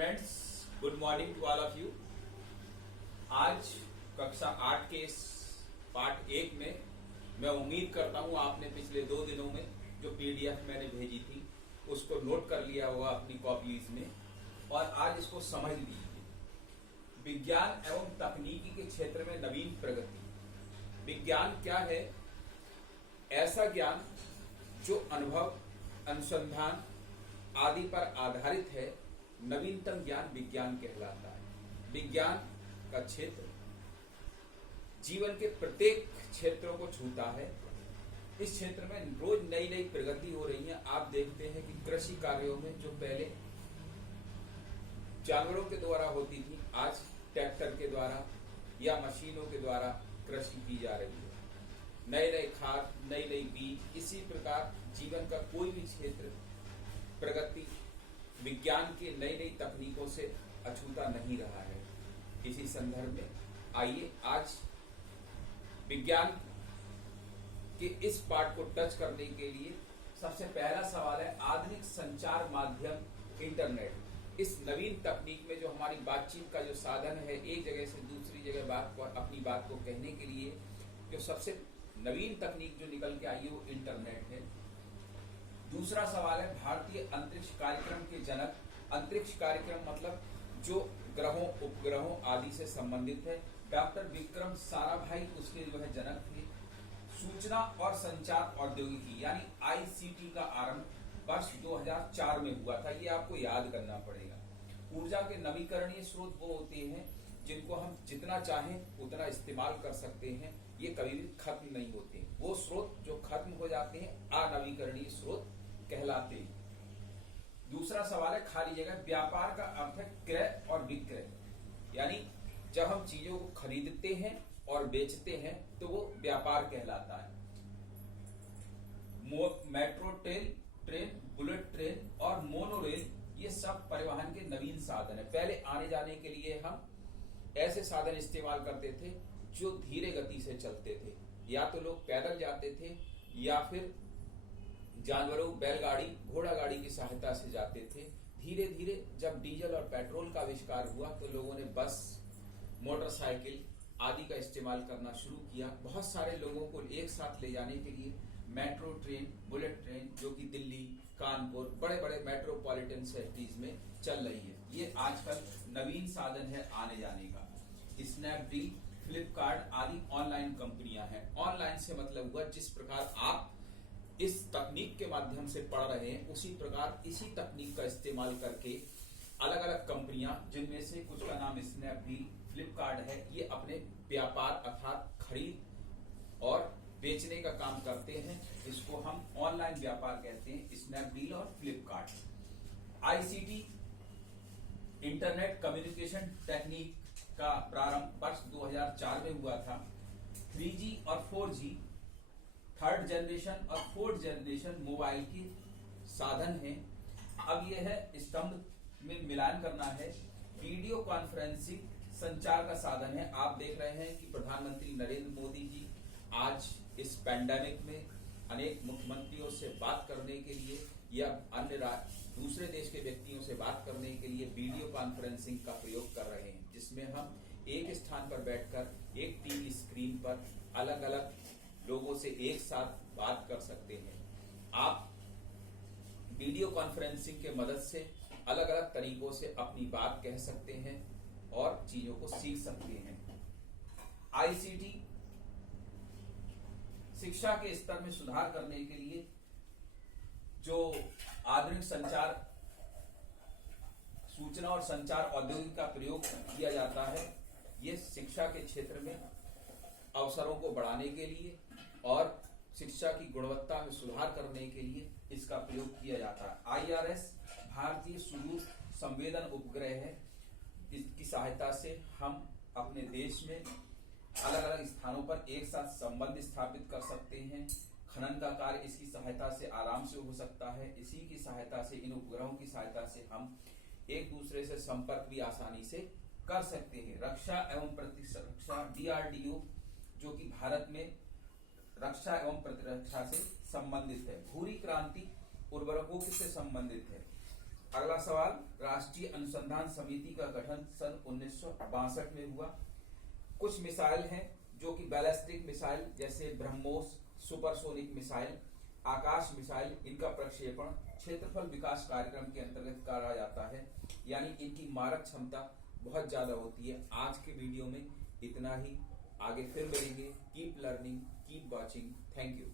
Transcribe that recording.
Students, good morning to all of you. आज कक्षा 8 के इस पार्ट 1 में मैं उम्मीद करता हूं आपने पिछले 2 दिनों में जो पीडीएफ मैंने भेजी थी उसको नोट कर लिया होगा अपनी कॉपीज में और आज इसको समझ लीजिए। विज्ञान एवं तकनीकी के क्षेत्र में नवीन प्रगति। विज्ञान क्या है? ऐसा ज्ञान जो अनुभव, अनुसंधान आदि पर आधारित है। नवीनतम ज्ञान विज्ञान कहलाता है। विज्ञान का क्षेत्र जीवन के प्रत्येक क्षेत्रों को छूता है। इस क्षेत्र में रोज नई नई प्रगति हो रही है। आप देखते हैं कि कृषि कार्यों में जो पहले जानवरों के द्वारा होती थी, आज ट्रैक्टर के द्वारा या मशीनों के द्वारा कृषि की जा रही है। नए नए खाद, नई नई बीज, इसी प्रकार जीवन का कोई भी क्षेत्र प्रगति विज्ञान के नई नई तकनीकों से अछूता नहीं रहा है। इसी संदर्भ में आइए आज विज्ञान के इस पार्ट को टच करने के लिए सबसे पहला सवाल है आधुनिक संचार माध्यम इंटरनेट। इस नवीन तकनीक में जो हमारी बातचीत का जो साधन है, एक जगह से दूसरी जगह अपनी बात को कहने के लिए जो सबसे नवीन तकनीक जो निकल के आई है वो इंटरनेट है। दूसरा सवाल है भारतीय अंतरिक्ष कार्यक्रम के जनक। अंतरिक्ष कार्यक्रम मतलब जो ग्रहों, उपग्रहों आदि से संबंधित है। डॉक्टर विक्रम साराभाई उसके जो है जनक थे। सूचना और संचार प्रौद्योगिकी यानी आईसीटी का आरंभ वर्ष 2004 में हुआ था। ये आपको याद करना पड़ेगा। ऊर्जा के नवीकरणीय स्रोत वो होते हैं जिनको हम जितना चाहें उतना इस्तेमाल कर सकते हैं। ये कभी भी खत्म नहीं होते। वो स्रोत जो खत्म हो जाते हैं अनवीकरणीय स्रोत कहलाते हैं। दूसरा सवाल है खाली जगह। व्यापार का अर्थ है क्रय और विक्रय, यानी जब हम चीजों को खरीदते हैं और बेचते हैं तो वो व्यापार कहलाता है। मेट्रो ट्रेन, बुलेट ट्रेन और मोनोरेल ये सब परिवहन के नवीन साधन है। पहले आने जाने के लिए हम ऐसे साधन इस्तेमाल करते थे जो धीरे गति से चलते थे। या तो लोग पैदल जाते थे या फिर जानवरों, बैलगाड़ी, घोड़ा गाड़ी की सहायता से जाते थे। धीरे धीरे जब डीजल और पेट्रोल का आविष्कार हुआ तो लोगों ने बस, मोटरसाइकिल आदि का इस्तेमाल करना शुरू किया। बहुत सारे लोगों को एक साथ ले जाने के लिए मेट्रो ट्रेन, बुलेट ट्रेन जो कि दिल्ली, कानपुर, बड़े बड़े मेट्रोपॉलिटन सिटीज में चल रही है। ये आजकल नवीन साधन है आने जाने का। स्नैपडील, फ्लिपकार्ट आदि ऑनलाइन कंपनियां हैं। ऑनलाइन से मतलब हुआ जिस प्रकार आप इस तकनीक के माध्यम से पढ़ रहे हैं उसी प्रकार इसी तकनीक का इस्तेमाल करके अलग अलग कंपनियां, जिनमें से कुछ का नाम स्नैपडील, फ्लिपकार्ट है, ये अपने व्यापार अर्थात खरीद और बेचने का काम करते हैं। इसको हम ऑनलाइन व्यापार कहते हैं, स्नैपडील और Flipkart. ICT internet communication technique का प्रारंभ वर्ष 2004 में हुआ था। 3G और 4G थर्ड जनरेशन और फोर्थ जनरेशन मोबाइल की साधन है। अब यह है स्तंभ में मिलान करना है। वीडियो कॉन्फ्रेंसिंग संचार का साधन है। आप देख रहे हैं कि प्रधानमंत्री नरेंद्र मोदी जी आज इस पैंडेमिक में अनेक मुख्यमंत्रियों से बात करने के लिए या अन्य दूसरे देश के व्यक्तियों से बात करने के लिए वीडियो कॉन्फ्रेंसिंग का प्रयोग कर रहे हैं, जिसमें हम एक स्थान पर बैठकर एक टीवी स्क्रीन पर अलग अलग लोगों से एक साथ बात कर सकते हैं। आप वीडियो कॉन्फ्रेंसिंग के मदद से अलग अलग तरीकों से अपनी बात कह सकते हैं और चीजों को सीख सकते हैं। आईसीटी शिक्षा के स्तर में सुधार करने के लिए जो आधुनिक संचार, सूचना और संचार औद्योगिक का प्रयोग किया जाता है, ये शिक्षा के क्षेत्र में अवसरों को बढ़ाने के लिए और शिक्षा की गुणवत्ता में सुधार करने के लिए इसका प्रयोग किया जाता है। IRS भारतीय सुदूर संवेदन उपग्रह है। इसकी सहायता से हम अपने देश में अलग अलग स्थानों पर एक साथ संबंध स्थापित कर सकते हैं। खनन का कार्य इसकी सहायता से आराम से हो सकता है। इसी की सहायता से, इन उपग्रहों की सहायता से हम एक दूसरे से संपर्क भी आसानी से कर सकते हैं। रक्षा एवं प्रतिरक्षा DRDO जो कि भारत में रक्षा एवं प्रतिरक्षा से संबंधित है। भूरी क्रांति उर्वरकों से संबंधित है। अगला सवाल, राष्ट्रीय अनुसंधान समिति का गठन सन 1962 में हुआ। कुछ मिसाइल हैं जो कि बैलिस्टिक मिसाइल जैसे ब्रह्मोस, सुपरसोनिक मिसाइल, आकाश मिसाइल, इनका प्रक्षेपण क्षेत्रफल विकास कार्यक्रम के अंतर्गत करा जाता है, यानी इनकी मारक क्षमता बहुत ज्यादा होती है। आज के वीडियो में इतना ही, आगे फिर मिलेंगे। Keep learning, keep watching. Thank you.